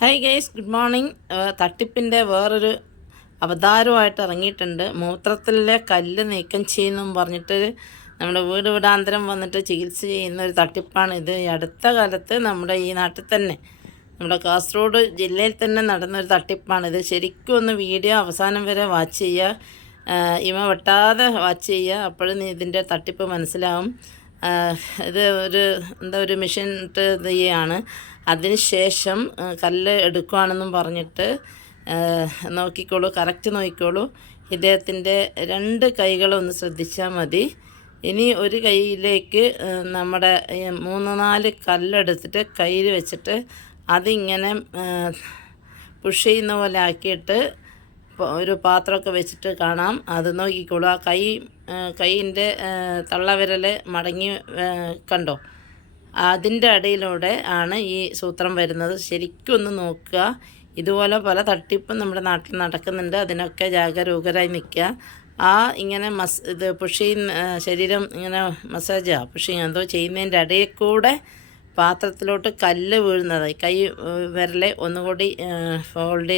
Hi guys, good morning. തട്ടിപ്പിൻ്റെ വേറൊരു അവതാരമായിട്ട് ഇറങ്ങിയിട്ടുണ്ട്. മൂത്രത്തിലെ കല്ല് നീക്കം ചെയ്യുമെന്നും പറഞ്ഞിട്ട് നമ്മുടെ വീട് വീടാന്തരം വന്നിട്ട് ചികിത്സ ചെയ്യുന്ന ഒരു തട്ടിപ്പാണ് ഇത്. ഈ അടുത്ത കാലത്ത് നമ്മുടെ ഈ നാട്ടിൽ തന്നെ, നമ്മുടെ കാസർഗോഡ് ജില്ലയിൽ തന്നെ നടന്നൊരു തട്ടിപ്പാണിത്. ശരിക്കും ഒന്ന് വീഡിയോ അവസാനം വരെ വാച്ച് ചെയ്യുക, ഇമ വെട്ടാതെ വാച്ച് ചെയ്യുക, അപ്പോഴും ഇതിൻ്റെ തട്ടിപ്പ് മനസ്സിലാവും. ഇത് ഒരു മെഷീൻ ഇട്ട് ഇത് ചെയ്യുകയാണ്. അതിനുശേഷം കല്ല് എടുക്കുകയാണെന്നും പറഞ്ഞിട്ട് നോക്കിക്കോളൂ, കറക്റ്റ് നോക്കിക്കോളൂ. ഇദ്ദേഹത്തിൻ്റെ 2 കൈകളൊന്ന് ശ്രദ്ധിച്ചാൽ മതി. ഇനി ഒരു കൈയിലേക്ക് നമ്മുടെ 3-4 കല്ലെടുത്തിട്ട് കയ്യിൽ വെച്ചിട്ട് അതിങ്ങനെ പുഷ് ചെയ്യുന്ന പോലെ ആക്കിയിട്ട് ഒരു പാത്രമൊക്കെ വെച്ചിട്ട് കാണാം. അത് നോക്കിക്കോളൂ. ആ കൈയിൻ്റെ തള്ളവിരൽ മടങ്ങി കണ്ടോ? അതിൻ്റെ അടിയിലൂടെ ആണ് ഈ സൂത്രം വരുന്നത്. ശരിക്കും ഒന്ന് നോക്കുക. ഇതുപോലെ പല തട്ടിപ്പും നമ്മുടെ നാട്ടിൽ നടക്കുന്നുണ്ട്. അതിനൊക്കെ ജാഗരൂകരായി നിൽക്കുക. ഇങ്ങനെ ഇത് പുഷ് ചെയ്യുന്ന ശരീരം ഇങ്ങനെ മസാജ് പുഷ് ചെയ്യുക എന്തോ ചെയ്യുന്നതിൻ്റെ ഇടയിൽ കൂടെ പാത്രത്തിലോട്ട് കല്ല് വീഴുന്നതായി കൈ വിരലെ ഒന്നുകൂടി ഫോൾഡ് ചെയ്ത്